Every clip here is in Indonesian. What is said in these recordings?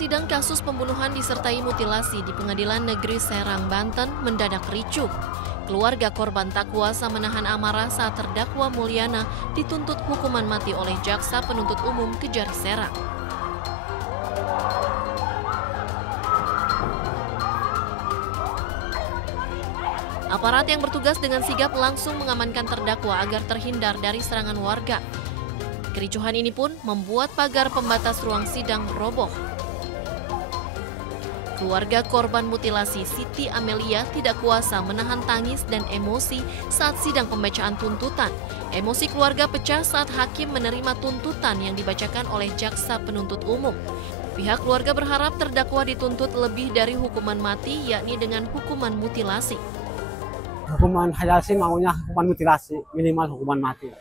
sidang kasus pembunuhan disertai mutilasi di Pengadilan Negeri Serang, Banten mendadak ricuh. Keluarga korban tak kuasa menahan amarah saat terdakwa Mulyana dituntut hukuman mati oleh Jaksa Penuntut Umum Kejari Serang. Aparat yang bertugas dengan sigap langsung mengamankan terdakwa agar terhindar dari serangan warga. Kericuhan ini pun membuat pagar pembatas ruang sidang roboh. Keluarga korban mutilasi Siti Amelia tidak kuasa menahan tangis dan emosi saat sidang pembacaan tuntutan. Emosi keluarga pecah saat hakim menerima tuntutan yang dibacakan oleh Jaksa Penuntut Umum. Pihak keluarga berharap terdakwa dituntut lebih dari hukuman mati, yakni dengan hukuman mutilasi. Hukuman halal sih maunya hukuman mutilasi, minimal hukuman mati.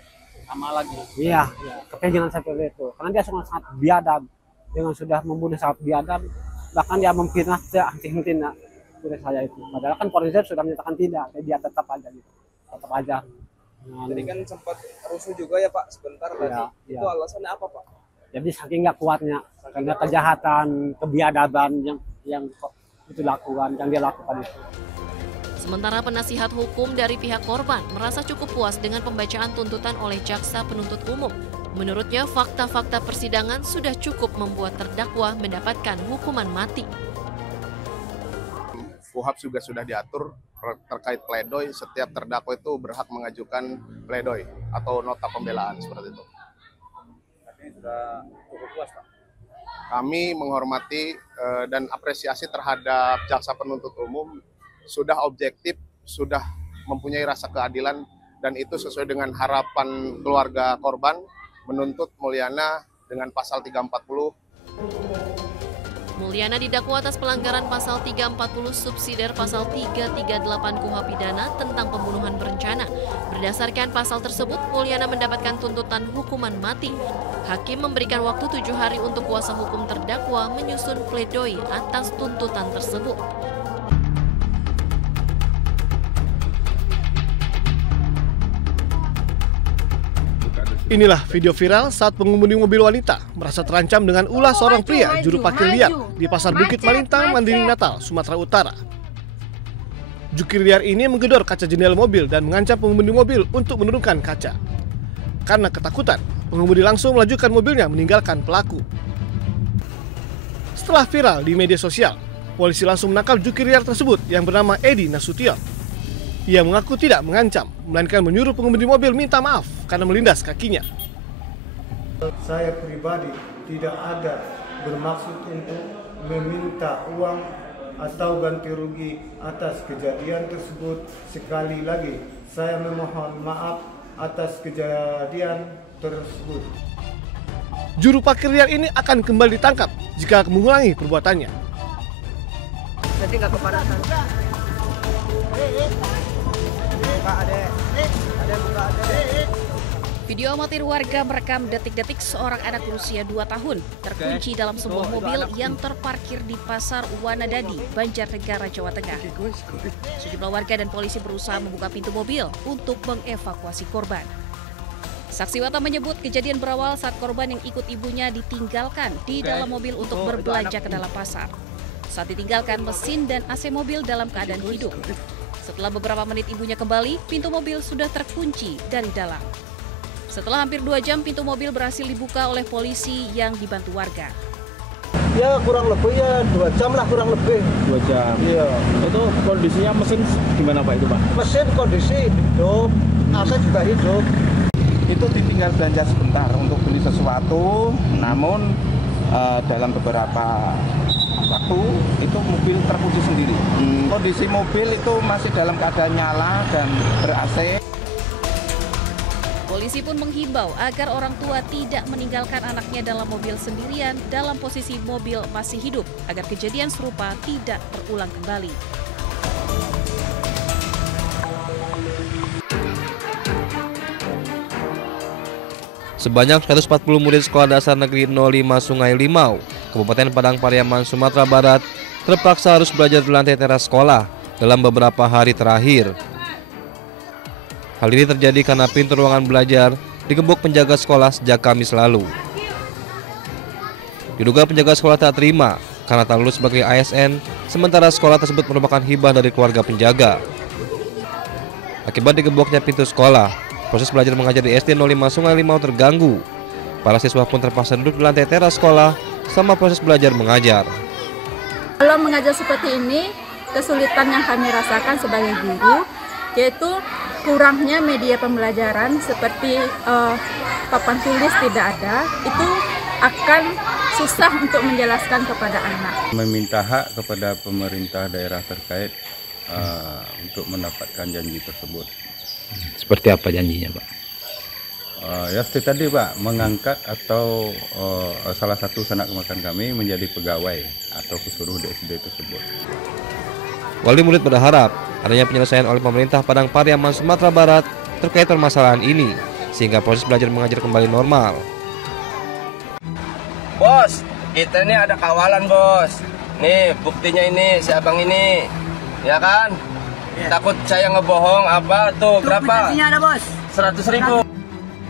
Sama lagi. Iya, kepentingan seperti itu. Karena dia sangat biadab, dengan sudah membunuh sangat biadab, bahkan dia memfitnah henti-hentinya sudah saya itu. Padahal kan Polisi sudah menyatakan tidak, jadi dia tetap aja gitu, tetap aja. Jadi kan sempat rusuh juga ya Pak sebentar tadi. Itu alasannya apa Pak? Jadi saking nggak kuatnya, karena kejahatan, kebiadaban yang itu lakukan, yang dia lakukan itu. Sementara penasihat hukum dari pihak korban merasa cukup puas dengan pembacaan tuntutan oleh Jaksa Penuntut Umum. Menurutnya, fakta-fakta persidangan sudah cukup membuat terdakwa mendapatkan hukuman mati. KUHP juga sudah diatur terkait pledoi, setiap terdakwa itu berhak mengajukan pledoi atau nota pembelaan seperti itu. Artinya sudah cukup puas Pak? Kami menghormati dan apresiasi terhadap Jaksa Penuntut Umum, sudah objektif, sudah mempunyai rasa keadilan, dan itu sesuai dengan harapan keluarga korban menuntut Mulyana dengan pasal 340. Mulyana didakwa atas pelanggaran pasal 340 subsidiar pasal 338 KUHP pidana tentang pembunuhan berencana. Berdasarkan pasal tersebut, Mulyana mendapatkan tuntutan hukuman mati. Hakim memberikan waktu 7 hari untuk kuasa hukum terdakwa menyusun pledoi atas tuntutan tersebut. Inilah video viral saat pengemudi mobil wanita merasa terancam dengan ulah seorang pria juru parkir liar di Pasar Bukit Malintang, Mandiri Natal, Sumatera Utara. Jukir liar ini menggedor kaca jendela mobil dan mengancam pengemudi mobil untuk menurunkan kaca. Karena ketakutan, pengemudi langsung melajukan mobilnya meninggalkan pelaku. Setelah viral di media sosial, polisi langsung menangkap jukir liar tersebut yang bernama Edi Nasution. Ia mengaku tidak mengancam, melainkan menyuruh pengemudi mobil minta maaf karena melindas kakinya. Saya pribadi tidak ada bermaksud untuk meminta uang atau ganti rugi atas kejadian tersebut. Sekali lagi, saya memohon maaf atas kejadian tersebut. Juru parkir liar ini akan kembali ditangkap jika mengulangi perbuatannya. Jadi nggak kepadatan. Video amatir warga merekam detik-detik seorang anak berusia 2 tahun terkunci dalam sebuah mobil yang terparkir di Pasar Wanadadi, Banjarnegara, Jawa Tengah. Sejumlah warga dan polisi berusaha membuka pintu mobil untuk mengevakuasi korban. Saksi mata menyebut kejadian berawal saat korban yang ikut ibunya ditinggalkan di dalam mobil untuk berbelanja ke dalam pasar. Saat ditinggalkan, mesin dan AC mobil dalam keadaan hidup. Setelah beberapa menit ibunya kembali, pintu mobil sudah terkunci dari dalam. Setelah hampir 2 jam, pintu mobil berhasil dibuka oleh polisi yang dibantu warga. Ya kurang lebih ya 2 jam lah kurang lebih. 2 jam? Iya. Itu kondisinya mesin gimana Pak itu Pak? Mesin kondisi hidup, AC juga hidup. Itu ditinggal belanja sebentar untuk beli sesuatu, namun dalam beberapa waktu itu mobil terkunci sendiri. Kondisi mobil itu masih dalam keadaan nyala dan ber-AC. Polisi pun menghimbau agar orang tua tidak meninggalkan anaknya dalam mobil sendirian dalam posisi mobil masih hidup agar kejadian serupa tidak terulang kembali. Sebanyak 140 murid Sekolah Dasar Negeri 05 Sungai Limau, Kabupaten Padang Pariaman, Sumatera Barat, terpaksa harus belajar di lantai teras sekolah dalam beberapa hari terakhir. Hal ini terjadi karena pintu ruangan belajar digembok penjaga sekolah sejak Kamis lalu. Diduga penjaga sekolah tak terima karena tak lulus sebagai ASN, sementara sekolah tersebut merupakan hibah dari keluarga penjaga. Akibat digeboknya pintu sekolah, proses belajar mengajar di SD 05 Sungai Limau terganggu. Para siswa pun terpaksa duduk di lantai teras sekolah sama proses belajar mengajar. Kalau mengajar seperti ini, kesulitan yang kami rasakan sebagai guru yaitu kurangnya media pembelajaran seperti papan tulis tidak ada, itu akan susah untuk menjelaskan kepada anak. Meminta hak kepada pemerintah daerah terkait untuk mendapatkan janji tersebut. Seperti apa janjinya, Pak? Ya seperti tadi, Pak, mengangkat atau salah satu sanak kemakan kami menjadi pegawai atau pesuruh di SD tersebut. Wali murid berharap adanya penyelesaian oleh pemerintah Padang Pariaman, Sumatera Barat terkait permasalahan ini, sehingga proses belajar mengajar kembali normal. Bos, kita ini ada kawalan, Bos. Nih, buktinya ini, si abang ini. Ya kan? Ya. Takut saya ngebohong apa tuh, berapa? Ada, Bos. 100.000.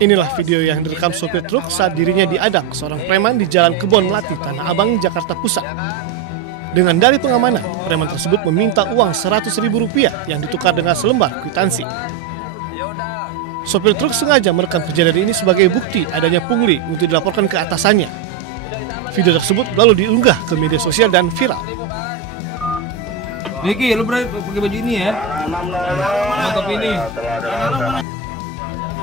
Inilah video yang direkam sopir truk saat dirinya diadak seorang preman di Jalan Kebon Melati, Tanah Abang, Jakarta Pusat. Dengan dalih pengamanan, preman tersebut meminta uang Rp100.000 yang ditukar dengan selembar kwitansi. Sopir truk sengaja merekam kejadian ini sebagai bukti adanya pungli untuk dilaporkan ke atasannya. Video tersebut lalu diunggah ke media sosial dan viral. Niki, lu berani pakai baju ini ya? Mantap ini.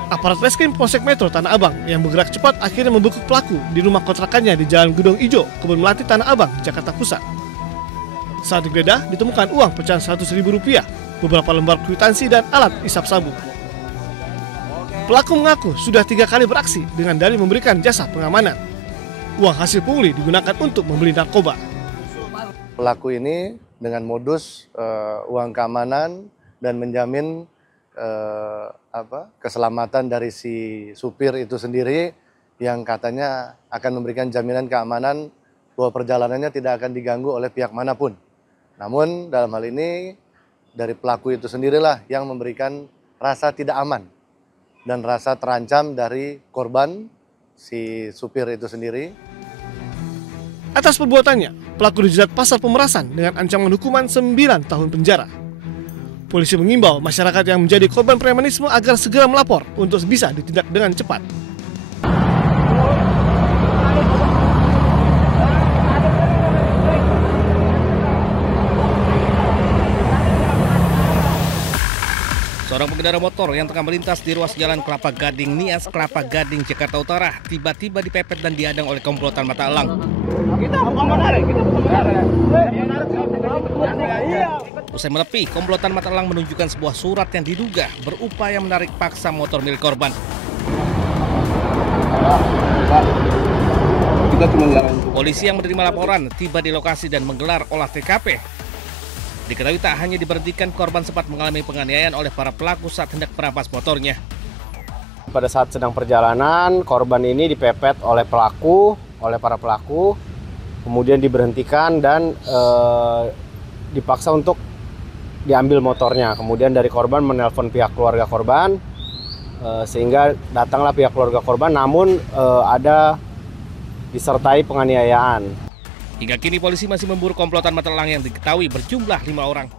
Aparat Reskrim Polsek Metro Tanah Abang yang bergerak cepat akhirnya membekuk pelaku di rumah kontrakannya di Jalan Gedong Ijo, Kebon Melati, Tanah Abang, Jakarta Pusat. Saat digeledah, ditemukan uang pecahan Rp100.000, beberapa lembar kwitansi dan alat isap sabu. Pelaku mengaku sudah 3 kali beraksi dengan dalih memberikan jasa pengamanan. Uang hasil pungli digunakan untuk membeli narkoba. Pelaku ini dengan modus uang keamanan dan menjamin keselamatan dari si supir itu sendiri yang katanya akan memberikan jaminan keamanan bahwa perjalanannya tidak akan diganggu oleh pihak manapun. Namun dalam hal ini dari pelaku itu sendirilah yang memberikan rasa tidak aman dan rasa terancam dari korban, si supir itu sendiri. Atas perbuatannya, pelaku dijerat pasal pemerasan dengan ancaman hukuman 9 tahun penjara. Polisi mengimbau masyarakat yang menjadi korban premanisme agar segera melapor untuk bisa ditindak dengan cepat. Seorang pengendara motor yang tengah melintas di ruas jalan Kelapa Gading, Nias, Kelapa Gading, Jakarta Utara, tiba-tiba dipepet dan dihadang oleh komplotan mata elang. Usai menepi, komplotan mata elang menunjukkan sebuah surat yang diduga berupaya menarik paksa motor milik korban. Polisi yang menerima laporan tiba di lokasi dan menggelar olah TKP. Diketahui tak hanya diberhentikan, korban sempat mengalami penganiayaan oleh para pelaku saat hendak merampas motornya. Pada saat sedang perjalanan, korban ini dipepet oleh para pelaku, kemudian diberhentikan dan dipaksa untuk diambil motornya. Kemudian dari korban menelpon pihak keluarga korban, sehingga datanglah pihak keluarga korban, namun ada disertai penganiayaan. Hingga kini polisi masih memburu komplotan mata elang yang diketahui berjumlah 5 orang.